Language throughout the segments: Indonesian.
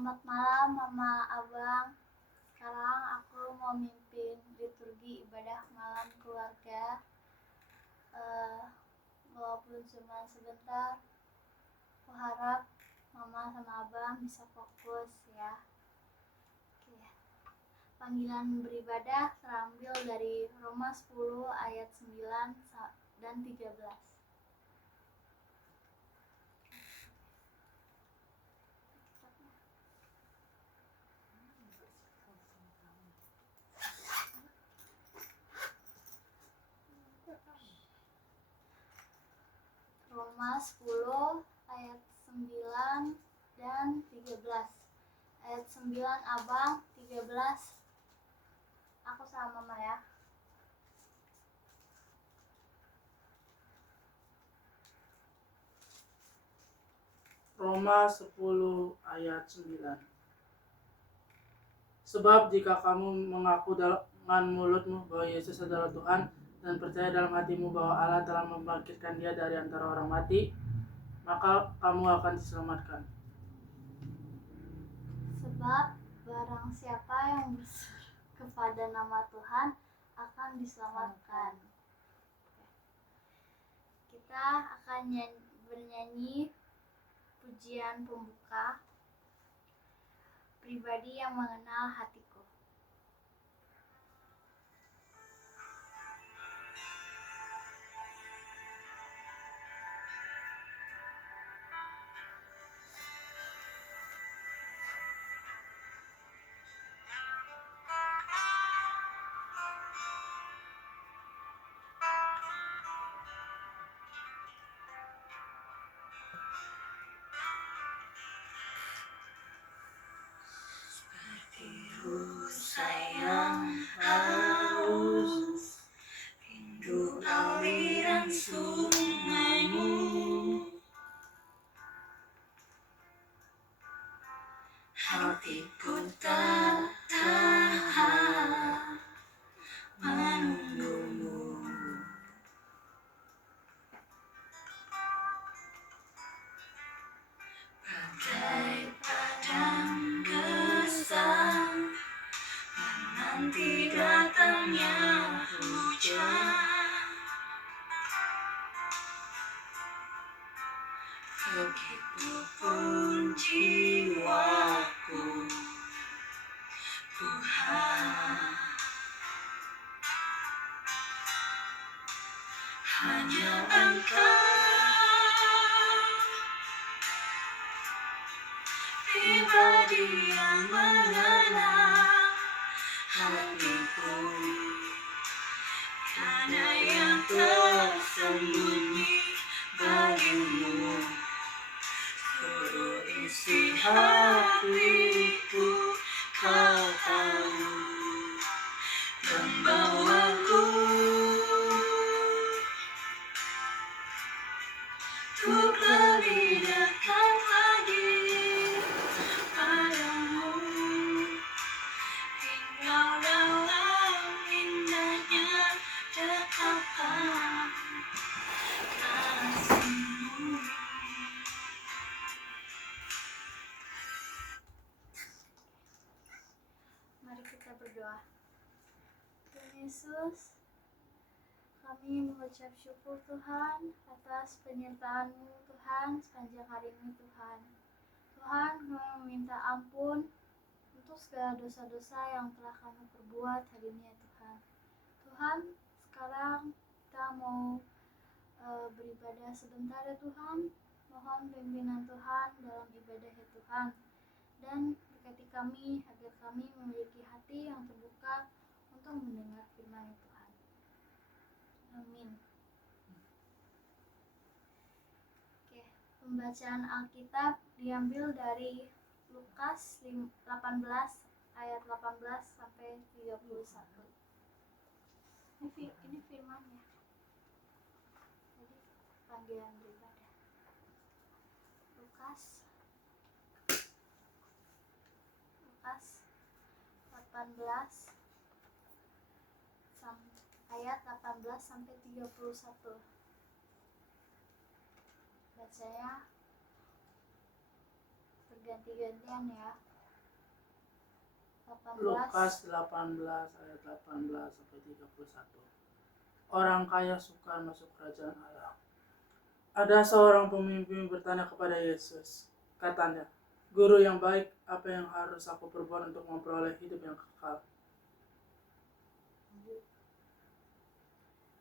Selamat malam Mama Abang. Sekarang aku mau mimpin liturgi ibadah malam keluarga. Walaupun cuma sebentar, aku harap Mama sama Abang bisa fokus ya. Oke. Panggilan beribadah terambil dari Roma 10 ayat 9 dan 13. Roma 10 ayat 9 dan 13. Ayat 9 Abang, 13 aku sama Mama ya. Roma 10 ayat 9. Sebab jika kamu mengaku dengan mulutmu bahwa Yesus adalah Tuhan dan percaya dalam hatimu bahwa Allah telah membangkitkan Dia dari antara orang mati, maka kamu akan diselamatkan. Sebab barang siapa yang berseru kepada nama Tuhan akan diselamatkan. Kita akan bernyanyi pujian pembuka, pribadi yang mengenal hatiku. Sayang haus, rindu aliran sungaimu, hatiku tak tahan menunggumu. Bagai padang gersang menanti datangnya hujan, begitupun jiwaku, Tuhan. Hanya Engkau, pribadi yang mengenal hatiku, karena yang tersembunyi bagimu, seluruh isi hatiku Kau tahu, membawaku untuk lebih dekat lagi padamu, tinggal dalam indahnya dekapan kasih-Mu. Mari kita berdoa. Tuhan Yesus, kami mengucap syukur Tuhan atas penyertaan-Mu Tuhan sepanjang hari ini Tuhan. Tuhan, kami meminta ampun untuk segala dosa-dosa yang telah kami perbuat hari ini ya Tuhan. Tuhan, sekarang kita mau beribadah sebentar ya Tuhan. Mohon pimpinan Tuhan dalam ibadah ya Tuhan. Dan berkati kami agar kami memiliki hati yang terbuka untuk mendengar firman Tuhan. Amin. Oke, pembacaan Alkitab diambil dari Lukas 18 ayat 18 sampai 31. Ini firman-Nya. Jadi panggilan beribadah. Lukas 18 ayat 18 sampai 31. Bacanya berganti-gantian ya. 18. Lukas 18 ayat 18 sampai 31. Orang kaya sukar masuk kerajaan Allah. Ada seorang pemimpin bertanya kepada Yesus. Katanya, "Guru yang baik, apa yang harus aku perbuat untuk memperoleh hidup yang kekal?"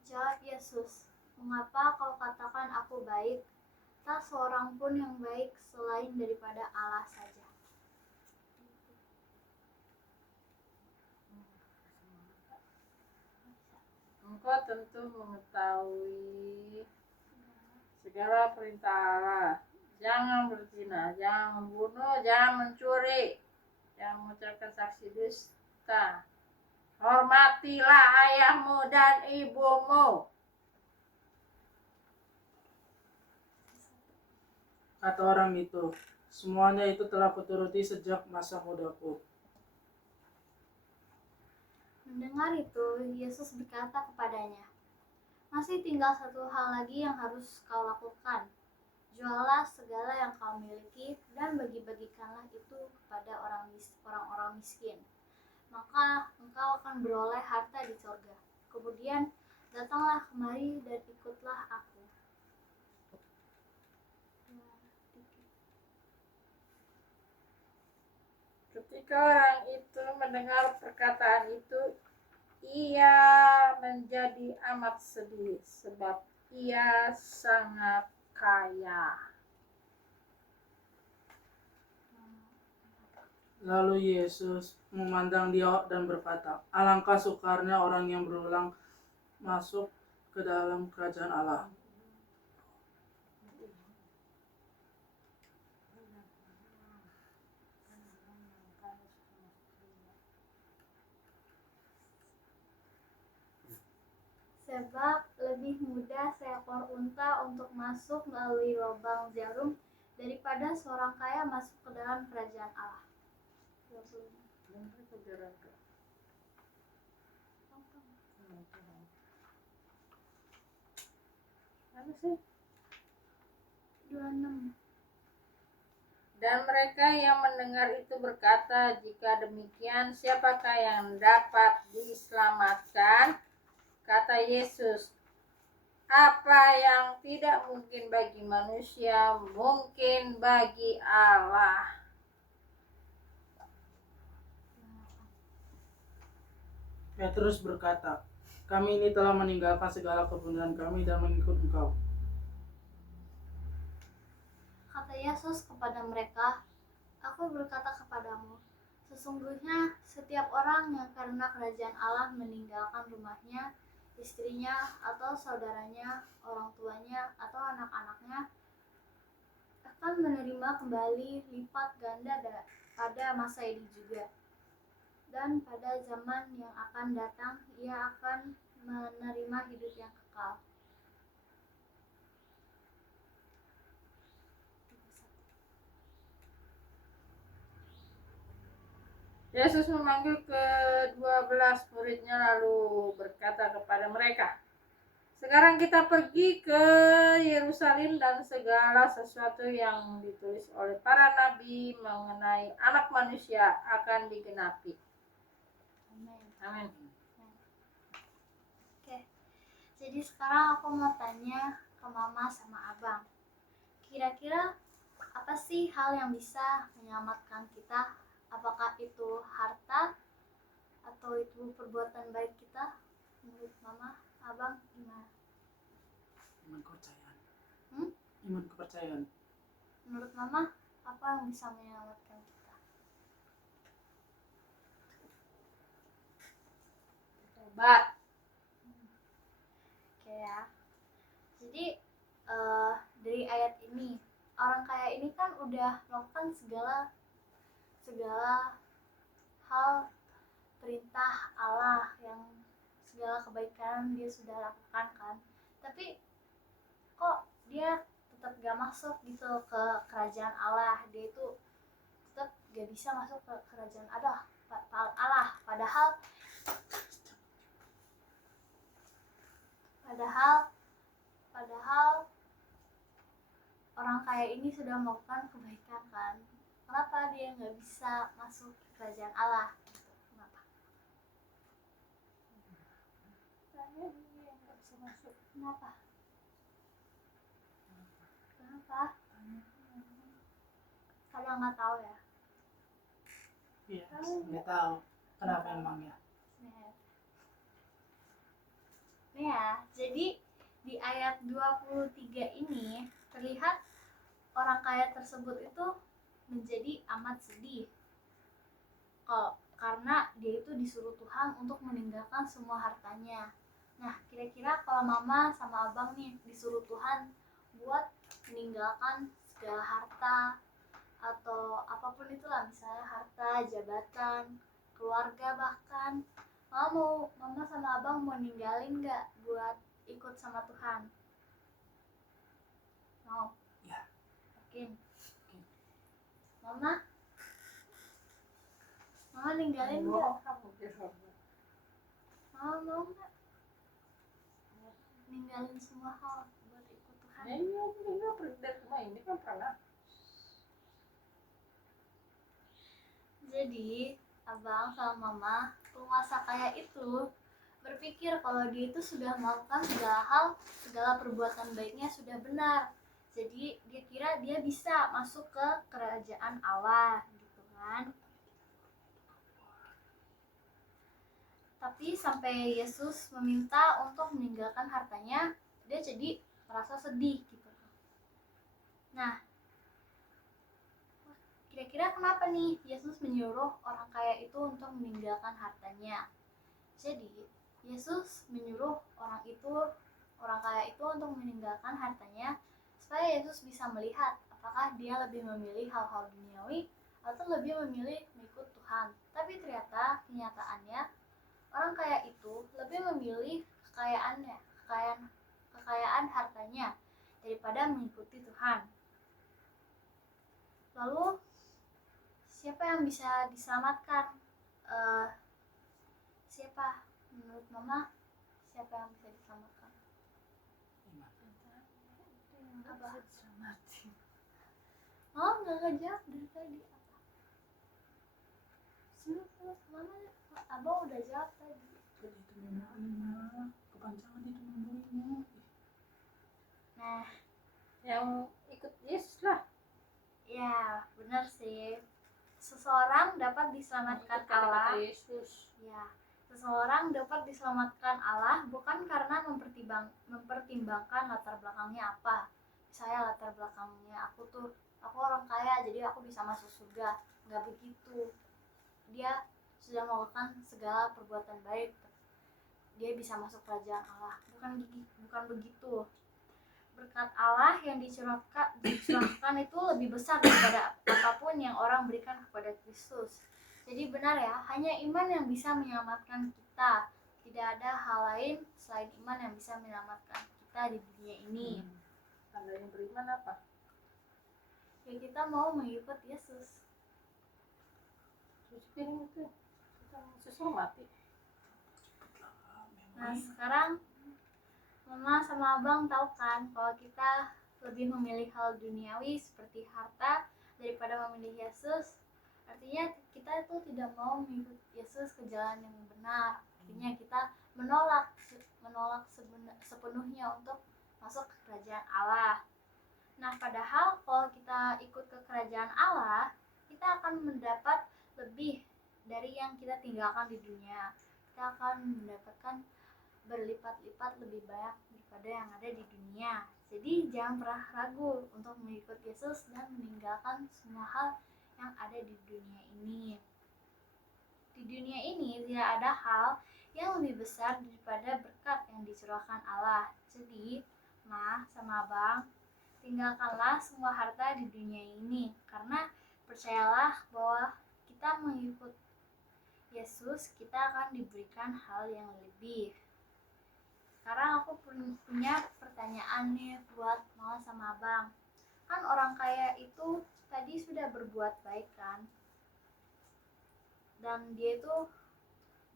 Jawab Yesus, "Mengapa kau katakan aku baik? Tak seorang pun yang baik selain daripada Allah saja." Engkau tentu mengetahui segala perintah Allah. Jangan berzina, jangan membunuh, jangan mencuri, jangan mengucapkan saksi dusta. Hormatilah ayahmu dan ibumu. Kata orang itu, "Semuanya itu telah kuturuti sejak masa mudaku." Mendengar itu, Yesus berkata kepadanya, "Masih tinggal satu hal lagi yang harus kau lakukan. Jualah segala yang kau miliki dan bagi-bagikanlah itu kepada orang-orang miskin. Maka engkau akan beroleh harta di sorga. Kemudian datanglah kemari dan ikutlah aku." Ketika orang itu mendengar perkataan itu, ia menjadi amat sedih sebab ia sangat kaya. Lalu Yesus memandang dia dan berkata, "Alangkah sukarnya orang yang berulang masuk ke dalam kerajaan Allah." Sebab lebih mudah seekor unta untuk masuk melalui lubang jarum daripada seorang kaya masuk ke dalam kerajaan Allah. 25. Apa sih? 26. Dan mereka yang mendengar itu berkata, "Jika demikian, siapakah yang dapat diselamatkan?" Kata Yesus, "Apa yang tidak mungkin bagi manusia, mungkin bagi Allah." Petrus berkata, "Kami ini telah meninggalkan segala kebenaran kami dan mengikut Engkau." Kata Yesus kepada mereka, "Aku berkata kepadamu, sesungguhnya setiap orang yang karena kerajaan Allah meninggalkan rumahnya, istrinya, atau saudaranya, orang tuanya, atau anak-anaknya, akan menerima kembali lipat ganda pada masa ini juga. Dan pada zaman yang akan datang, ia akan menerima hidup yang kekal." Yesus memanggil ke-12 muridnya lalu berkata kepada mereka, "Sekarang kita pergi ke Yerusalem dan segala sesuatu yang ditulis oleh para nabi mengenai Anak Manusia akan digenapi." Amin. Amin. Oke, jadi sekarang aku mau tanya ke mama sama abang. Kira-kira apa sih hal yang bisa menyelamatkan kita? Apakah itu harta atau itu perbuatan baik kita? Menurut mama, abang gimana? Iman kepercayaan. Hmm? Iman kepercayaan. Menurut mama, apa yang bisa menyelamatkan kita? Tobat. Oke ya. Jadi dari ayat ini, orang kaya ini kan udah melakukan segala hal perintah Allah, yang segala kebaikan dia sudah lakukan kan, tapi kok dia tetap gak masuk gitu ke kerajaan Allah. Dia itu tetap gak bisa masuk ke kerajaan Allah. Padahal orang kaya ini sudah melakukan kebaikan kan. Kenapa dia nggak bisa masuk ke kerajaan Allah gitu? nggak bisa masuk. Kenapa? Kenapa? Kadang nggak tahu ya. Iya, nggak tahu kenapa emangnya. Nih ya, jadi di ayat 23 ini terlihat orang kaya tersebut itu menjadi amat sedih. Karena dia itu disuruh Tuhan untuk meninggalkan semua hartanya. Nah, kira-kira kalau mama sama abang nih disuruh Tuhan buat meninggalkan segala harta atau apapun itulah, misalnya harta, jabatan, keluarga bahkan, mama sama abang mau ninggalin nggak buat ikut sama Tuhan? Mau? Ya. Yakin? Mama ninggalin nggak? Mama mau nggak ninggalin semua hal buat ikut Tuhan? Ini pergi dari rumah ini kan pernah. Jadi abang sama mama, penguasa kaya itu berpikir kalau dia itu sudah melakukan segala hal, segala perbuatan baiknya sudah benar. Jadi dia kira dia bisa masuk ke kerajaan Allah gitu kan. Tapi sampai Yesus meminta untuk meninggalkan hartanya, dia jadi merasa sedih gitu. Nah, kira-kira kenapa nih Yesus menyuruh orang kaya itu untuk meninggalkan hartanya? Jadi, Yesus menyuruh orang kaya itu untuk meninggalkan hartanya supaya Yesus bisa melihat apakah dia lebih memilih hal-hal duniawi atau lebih memilih mengikut Tuhan. Tapi ternyata kenyataannya orang kaya itu lebih memilih kekayaan hartanya daripada mengikuti Tuhan. Lalu siapa yang bisa diselamatkan? Siapa? Menurut mama, siapa yang bisa diselamatkan? Apa? Oh, nggak ngejawab dari tadi. Apa? Mama, abang udah jawab tadi. Jadi itu memorinya, kepanjangan itu memorinya. Nah, Yang ikut Yesus lah. ya benar sih. Seseorang dapat diselamatkan Ikut kata-kata Allah. Yesus. Ya, seseorang dapat diselamatkan Allah bukan karena mempertimbangkan latar belakangnya apa. Misalnya latar belakangnya aku orang kaya jadi aku bisa masuk surga. Nggak begitu. Dia sudah melakukan segala perbuatan baik, dia bisa masuk kerajaan Allah. Bukan begitu. Berkat Allah yang dicurahkan itu lebih besar daripada apapun yang orang berikan kepada Kristus. Jadi benar ya, hanya iman yang bisa menyelamatkan kita. Tidak ada hal lain selain iman yang bisa menyelamatkan kita di dunia ini. Tanda yang beriman apa? Ya kita mau mengikut Yesus. Cuci piring itu. Kita Yesus mati. Nah sekarang mama sama abang tahu kan kalau kita lebih memilih hal duniawi seperti harta daripada memilih Yesus. Artinya kita itu tidak mau mengikut Yesus ke jalan yang benar. Artinya kita menolak sepenuhnya untuk masuk ke kerajaan Allah. Nah, padahal kalau kita ikut ke kerajaan Allah, kita akan mendapat lebih dari yang kita tinggalkan di dunia. Kita akan mendapatkan berlipat-lipat lebih banyak daripada yang ada di dunia. Jadi jangan pernah ragu untuk mengikut Yesus dan meninggalkan semua hal yang ada di dunia ini. Di dunia ini tidak ada hal yang lebih besar daripada berkat yang dicurahkan Allah. Jadi, Ma sama Abang, tinggalkanlah semua harta di dunia ini, karena percayalah bahwa kita mengikut Yesus, kita akan diberikan hal yang lebih. Sekarang aku punya pertanyaan nih buat Mama sama Abang. Kan orang kaya itu tadi sudah berbuat baik kan? Dan dia itu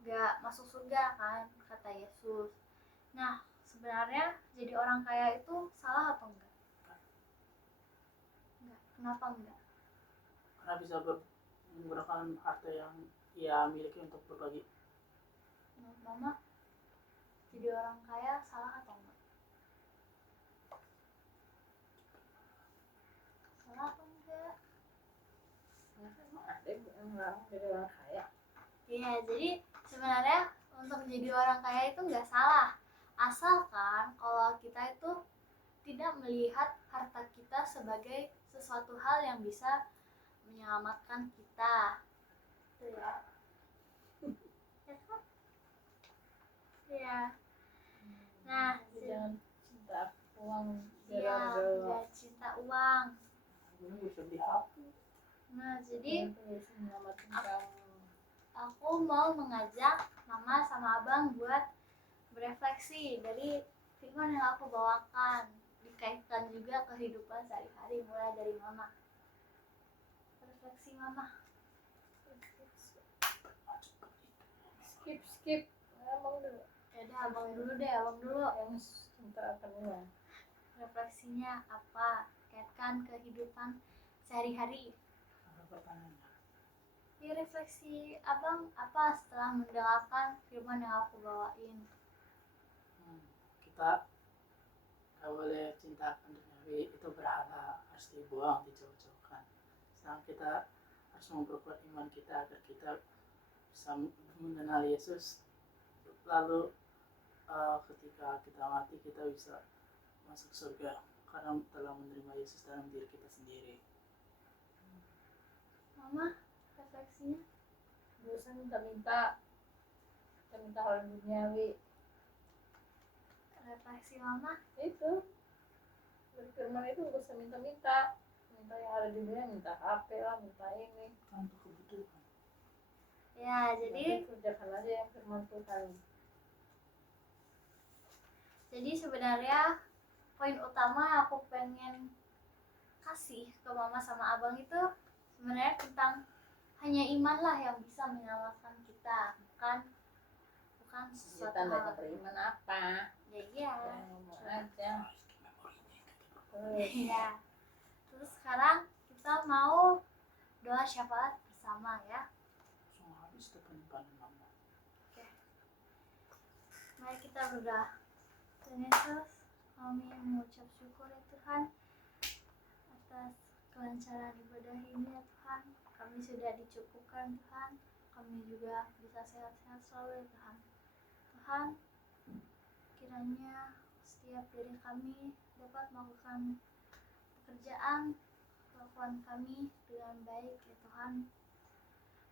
gak masuk surga kan, kata Yesus. Nah, sebenarnya jadi orang kaya itu salah atau enggak? Enggak. Kenapa enggak? Karena bisa menggunakan harta yang ia miliki untuk berbagi. Menurut Mama? Tidak jadi orang kaya salah atau enggak? Salah atau enggak? Emang ada yang larang jadi orang kaya? Iya, jadi sebenarnya untuk menjadi orang kaya itu nggak salah, asalkan kalau kita itu tidak melihat harta kita sebagai sesuatu hal yang bisa menyelamatkan kita. Itu ya. Ya kan? Iya. Nah, Jadi jangan cinta uang iya, gara-gara nggak cinta uang. Gue bisa beli HP. Nah, jadi itu bisa menyelamatkan kamu. aku mau mengajak mama sama abang buat berefleksi dari firman yang aku bawakan, dikaitkan juga kehidupan sehari-hari mulai dari mama. Refleksi mama. Skip abang dulu Ya udah abang dulu deh, abang dulu. yang cinta akan uang. Refleksinya apa? Kaitkan kehidupan sehari-hari. Ada pertanyaan. Ya, refleksi abang apa setelah mendengarkan firman yang aku bawain? Kita nggak boleh cinta akan duniawi, itu berhala, harus dibuang, dijauh-jauhkan. Sedangkan kita harus memperkuat iman kita agar kita bisa mengenal Yesus, lalu ketika kita mati kita bisa masuk surga karena telah menerima Yesus dalam diri kita sendiri. Mama, refleksinya? Gak usah minta-minta hal duniawi. Refleksi mama? Itu berfirman itu gak usah minta yang ada di dunia, minta HP lah, minta ini. Kan untuk kebutuhan. Ya, jadi kerjakan aja yang firman Tuhan. Jadi sebenarnya poin utama yang aku pengen kasih ke mama sama abang itu sebenarnya tentang hanya iman lah yang bisa menyelamatkan kita, bukan sesuatu Tandanya hal. beriman apa? Ya iya. Ngomong aja. Iya. Terus sekarang kita mau doa syafaat bersama ya. Langsung habis depan mama. Mari kita berdoa. Tuhan Yesus, kami mengucap syukur ya Tuhan atas kelancaran ibadah ini ya Tuhan. Kami sudah dicukupkan Tuhan. Kami juga bisa sehat-sehat selalu ya Tuhan. Tuhan, kiranya setiap dari kami dapat melakukan pekerjaan kelakuan kami dengan baik ya Tuhan.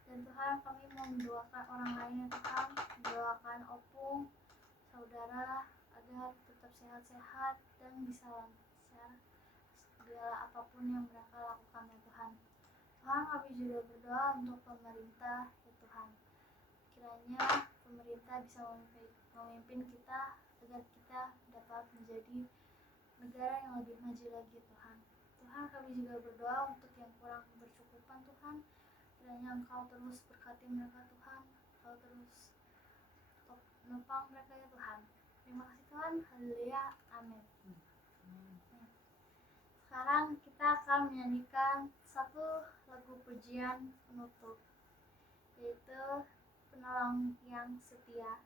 Dan Tuhan, kami mau mendoakan orang lain ya Tuhan, mendoakan opung, saudara agar tetap sehat-sehat dan bisa lancar segala apapun yang mereka lakukan ya Tuhan. Tuhan, kami juga berdoa untuk pemerintah ya Tuhan. Kiranya pemerintah bisa memimpin kita agar kita dapat menjadi negara yang lebih maju lagi Tuhan. Tuhan, kami juga berdoa untuk yang kurang bercukupan Tuhan. Kiranya Engkau terus berkati mereka Tuhan. Engkau terus menopang mereka ya Tuhan. Terima kasih Tuhan. Haleluya. Amin. Sekarang kita akan menyanyikan satu lagu pujian penutup, yaitu Penolong yang Setia.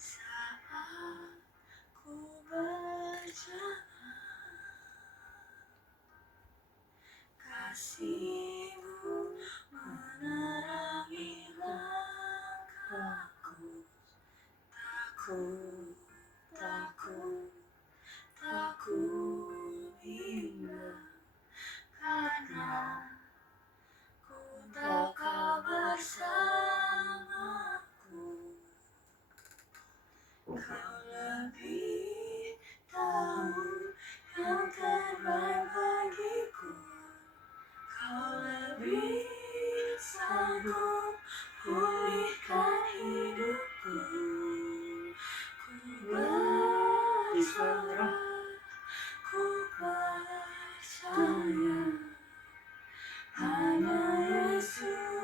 Saat ku berjalan, kasih-Mu menerangi langkahku. Takut bimbang, karena ku tahu Kau bersamaku. Kau lebih tahu yang terbaik bagiku. Kau lebih sanggup pulihkan hidupku. Ku berserah, ku percaya hanya Yesus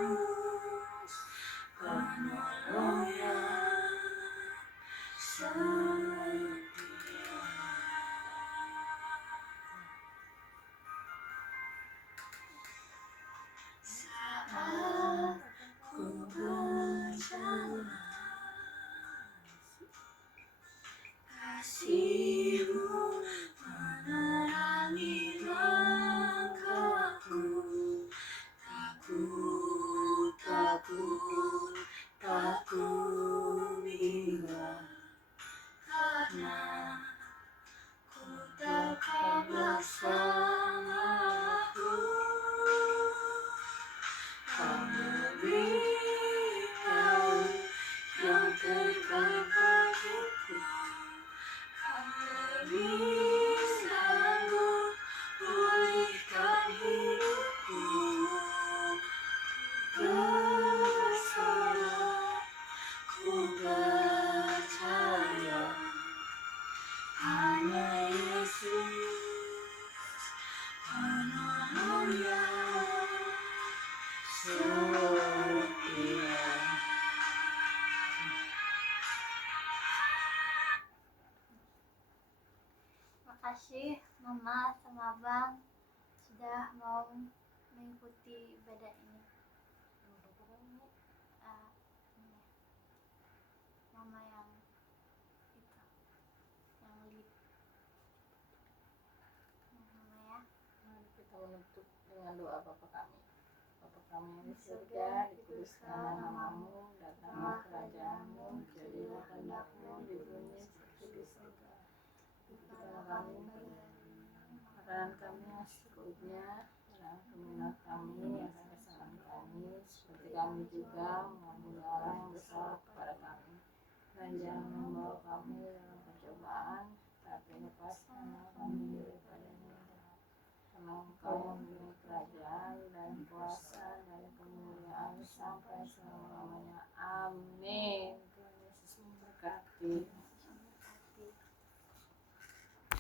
Mama sama Abang sudah mau mengikuti ibadah ini. Ini. Mama yang itu, yang lead. Mama ya. Mari kita menutup dengan doa Bapa kami. Bapa kami yang di surga, dikuduskanlah namamu, datanglah kerajaanmu, jadilah kehendakmu di bumi seperti di surga. Berikanlah kami makanan kami yang secukupnya, dan ampunilah kami akan kesalahan kami, seperti kami juga mengampuni orang yang bersalah kepada kami. Dan jangan membawa kami dalam pencobaan, tapi lepaskanlah kami daripada yang jahat. Karena Engkau yang mempunyai kerajaan dan kuasa dan kemuliaan sampai selama-lamanya. Amin. Tuhan Yesus memberkati.